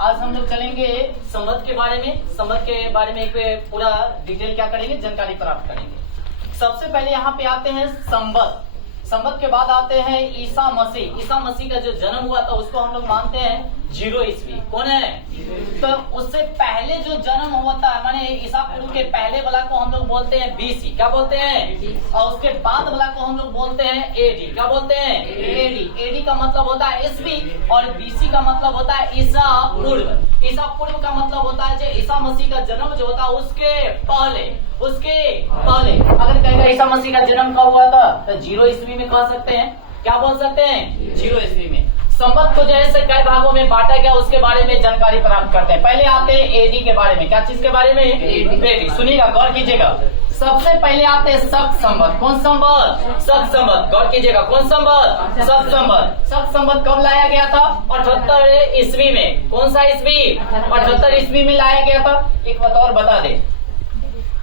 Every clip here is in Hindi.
आज हम लोग चलेंगे संवत के बारे में। संवत के बारे में एक पूरा डिटेल क्या करेंगे, जानकारी प्राप्त करेंगे। सबसे पहले यहाँ पे आते हैं संवत। संवत के बाद आते हैं ईसा मसीह। ईसा मसीह का जो जन्म हुआ था उसको हम लोग मानते हैं 0 ईस्वी। कौन है? तो उससे पहले जो जन्म होता है माने ईसा पूर्व के पहले वाला को हम लोग बोलते हैं BC। क्या बोलते हैं? और उसके बाद वाला को हम लोग बोलते हैं AD। क्या बोलते हैं? AD। AD का मतलब होता है ईस्वी और BC का मतलब होता है ईसा पूर्व। ईसा पूर्व का मतलब होता है जो ईसा मसीह का जन्म जो होता है उसके पहले अगर कहेगा ईसा मसीह का जन्म कब हुआ था तो 0 ईस्वी में कह सकते हैं। क्या बोल सकते हैं? 0 ईस्वी में। संवत को जैसे कई भागों में बांटा गया उसके बारे में जानकारी प्राप्त करते हैं। पहले आते हैं AD के बारे में। क्या चीज के बारे में? AD। सुनिएगा, गौर कीजिएगा। सबसे पहले आते हैं शक संवत। कौन संवत? शक संवत। गौर कीजिएगा, कौन संवत? शक संवत। शक संवत कब लाया गया था? 78 ईस्वी में। कौन सा ईस्वी? 78 ईस्वी में लाया गया था। एक बात और बता दे,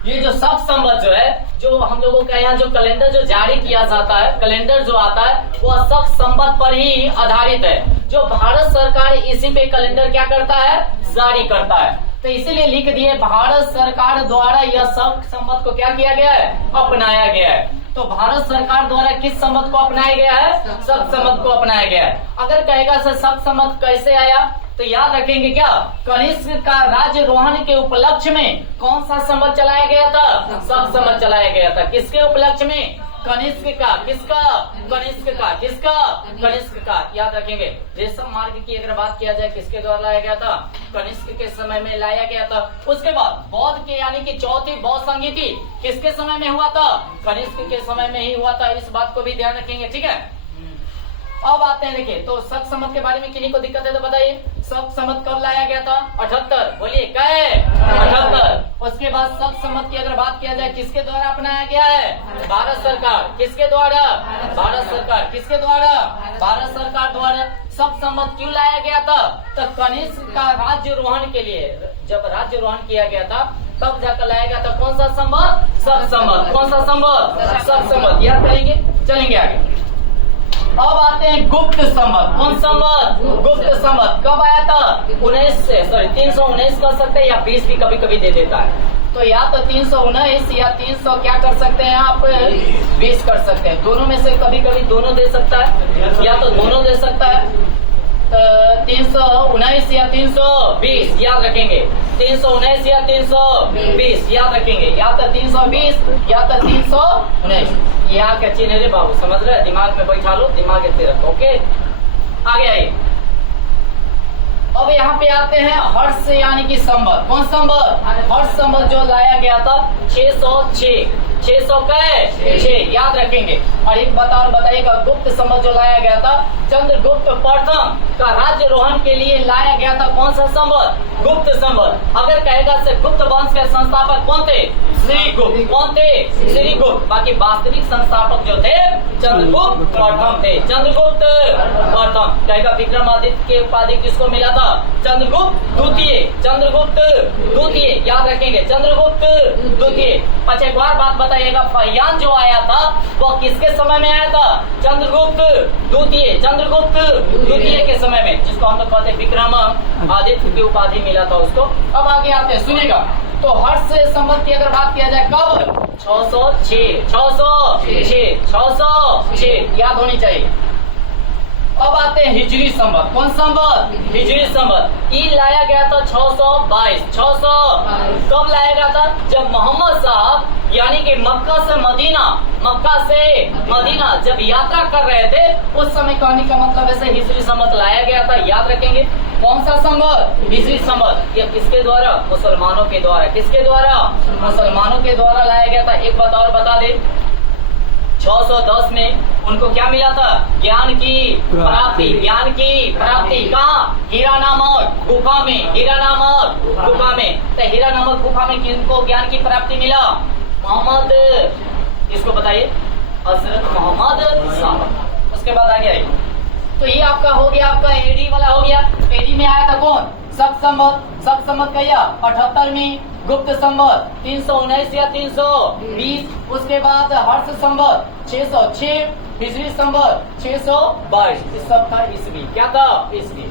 ये जो शक संवत जो है, जो हम लोगों का यहाँ जो कैलेंडर जो जारी किया जाता है, कैलेंडर जो आता है वह शक संवत पर ही आधारित है। जो भारत सरकार इसी पे कैलेंडर क्या करता है? जारी करता है। तो इसीलिए लिख दिए भारत सरकार द्वारा यह शक संवत को क्या किया गया है? अपनाया गया है। तो भारत सरकार द्वारा किस संवत को अपनाया गया है? शक संवत को अपनाया गया है। अगर कहेगा सर शक संवत कैसे आया तो याद रखेंगे क्या, कनिष्क का राज्यरोहण के उपलक्ष्य में कौन सा संवत चलाया गया था? शक संवत चलाया गया था। किसके उपलक्ष्य में? कनिष्क का। किसका? कनिष्क का। किसका? कनिष्क का। याद रखेंगे। रेशम मार्ग की अगर बात किया जाए किसके द्वारा लाया गया था? कनिष्क के समय में लाया गया था। उसके बाद बौद्ध के यानी कि चौथी बौद्ध संगीति किसके समय में हुआ था? कनिष्क के समय में ही हुआ था। इस बात को भी ध्यान रखेंगे, ठीक है। अब आते हैं, देखिए तो शक संवत के बारे में किन्हीं को दिक्कत है तो बताइए। शक संवत कब लाया गया था? 78। बोलिए क्या है? 78। उसके बाद शक संवत की अगर बात किया जाए किसके द्वारा अपनाया गया है? भारत सरकार। किसके द्वारा? भारत सरकार। किसके द्वारा? भारत सरकार द्वारा। शक संवत क्यों लाया गया था? तो कनिष्क का राज्यरोहण के लिए जब राज्यरोहण किया गया था तब जाकर लाया गया था। कौन सा संवत? शक संवत। कौन सा संवत? शक संवत। याद करेंगे, चलेंगे आगे। अब आते हैं गुप्त संवत। कौन संवत? गुप्त संवत। कब आया था? 319 कर सकते हैं या 20 भी कभी कभी दे देता है। तो या तो 319 या 300 क्या कर सकते हैं आप? 20 कर सकते हैं। दोनों में से कभी कभी दोनों दे सकता है या तो दोनों दे सकता है। 319 या 320 याद रखेंगे। 319 या 320 याद रखेंगे। या तो 320 या तो 319। यहाँ का चिन्ह रे बाबू, समझ रहे? दिमाग में बैठा लो, दिमाग इतने रखो। ओके, आगे आइए। अब यहाँ पे आते हैं हर्ष यानी कि संवत। कौन संवत? हर्ष संवत जो लाया गया था 606। 606 याद रखेंगे। और एक बात और बताइएगा, गुप्त संवत जो लाया गया था चंद्रगुप्त प्रथम का राज्यरोहण के लिए लाया गया था। कौन सा संवत? गुप्त संवत। अगर कहेगा से गुप्त वंश के संस्थापक कौन थे? श्रीगुप्त। कौन थे? श्रीगुप्त। बाकी वास्तविक संस्थापक जो थे चंद्रगुप्त प्रथम थे। चंद्रगुप्त प्रथम। कहेगा विक्रमादित्य की उपाधि किसको मिला था? चंद्रगुप्त द्वितीय। चंद्रगुप्त द्वितीय याद रखेंगे। चंद्रगुप्त द्वितीय। अच्छा एक और बात बताइएगा, फहियान जो आया था वो किसके समय में आया था? चंद्रगुप्त द्वितीय। चंद्रगुप्त द्वितीय के समय में, जिसको हम लोग कहते हैं विक्रमादित्य की उपाधि मिला था उसको। अब आगे आते हैं, सुनिएगा। तो हर्ष संवत की अगर बात किया जाए कब? 606। 606 याद होनी चाहिए। अब आते हैं हिजरी संवत। कौन संवत? हिजरी संवत। ये लाया गया था 622। 600 कब लाया गया था? जब मोहम्मद साहब यानी कि मक्का से मदीना जब यात्रा कर रहे थे उस समय कहने का मतलब ऐसे हिजरी संवत लाया गया था। याद रखेंगे। कौन सा संवत? हिजरी संवत। ये किसके द्वारा? मुसलमानों के द्वारा। किसके द्वारा? मुसलमानों के द्वारा लाया गया था। एक बात और बता दे, 610 में उनको क्या मिला था? ज्ञान की प्राप्ति। ज्ञान की प्राप्ति कहाँ? हीरा नामक गुफा में। हीरा नामक गुफा में। तो हीरा नामक गुफा में किनको ज्ञान की प्राप्ति मिला? मोहम्मद, इसको बताइए, हजरत मोहम्मद साहब। उसके बाद आगे आइए। तो ये आपका हो गया, आपका एडी वाला हो गया। एडी में आया था कौन? शक संवत। शक संवत कहिया 78 में। गुप्त संवत 319 या 320। उसके बाद हर्ष संवत 606। हिजरी संवत 622। इस सब था ईस्वी। क्या था? ईस्वी।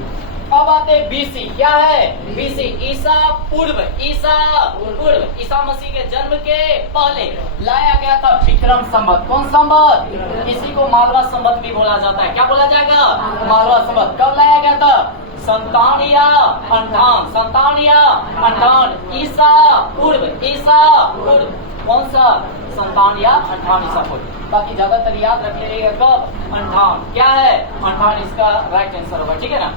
अब आते बीसी, क्या है बीसी? ईसा पूर्व, ईसा पूर्व, ईसा मसीह के जन्म के पहले लाया गया था विक्रम संवत। कौन संवत? इसी को मालवा संवत भी बोला जाता है। क्या बोला जाएगा? मालवा संवत। कब लाया गया था? 57 या 58, 57 या 58 ईसा पूर्व, ईसा पूर्व। कौन सा? 57 या 58 ईसा पूर्व। बाकी ज्यादातर याद रख लीजिएगा कब? 58। क्या है? 58 इसका राइट आंसर होगा, ठीक है ना?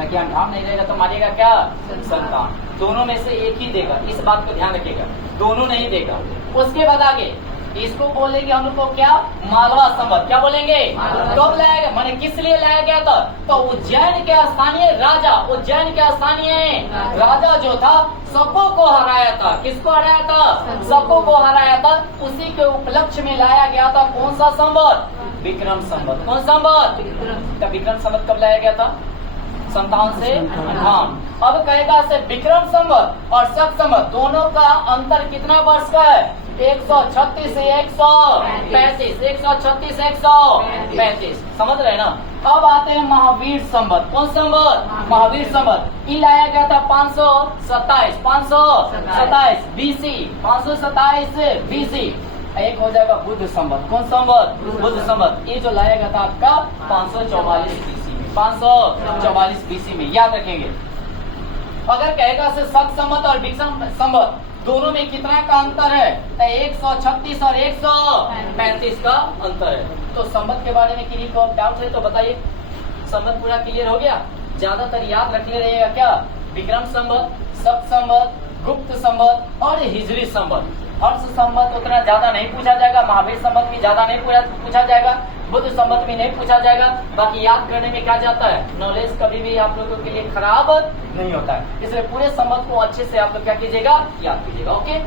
कि 58 नहीं रहेगा तो मारिएगा क्या? 57। दोनों में से एक ही देगा, इस बात को ध्यान रखिएगा, दोनों नहीं देगा। उसके बाद आगे इसको बोलेंगे हम लोग को क्या? मालवा संवत। क्या बोलेंगे? कब लाया गया, माने किस लिए लाया गया था? तो उज्जैन के स्थानीय राजा, उज्जैन के स्थानीय राजा जो था सबको को हराया था। किसको हराया था? सबको को हराया था। उसी के उपलक्ष्य में लाया गया था कौन सा संवत? विक्रम संवत। कौन संवत? तो विक्रम संवत कब लाया गया था? 57 से 58। अब कहेगा से विक्रम संवत और शक संवत दोनों का अंतर कितना वर्ष का है? 136 से 135, 136 135। समझ रहे ना? अब आते हैं महावीर संवत। कौन संवत? महावीर संवत। ये लाया गया था 527, 527 बीसी, 527 बीसी। एक हो जाएगा बुद्ध संवत। कौन संवत? बुद्ध संवत। ये जो लाया गया था आपका 544 बीसी में, 544 बीसी में, याद रखेंगे। अगर कहेगा से शक संवत और विक्रम संवत दोनों में कितना का अंतर है? 136 और 135 का अंतर है। तो संवत के बारे में किसी को डाउट है तो बताइए। संवत पूरा क्लियर हो गया? ज्यादातर याद रखने रहेगा क्या? विक्रम संवत, शक संवत, गुप्त संवत और हिजरी संवत। हर्ष संवत उतना ज्यादा नहीं पूछा जाएगा, महावीर संवत भी ज्यादा नहीं पूछा जाएगा, बुद्ध संवत भी नहीं पूछा जाएगा। बाकी याद करने में क्या जाता है? नॉलेज कभी भी आप लोगों के लिए खराब नहीं होता है, इसलिए पूरे संवत को अच्छे से आप लोग क्या कीजिएगा? याद कीजिएगा। ओके।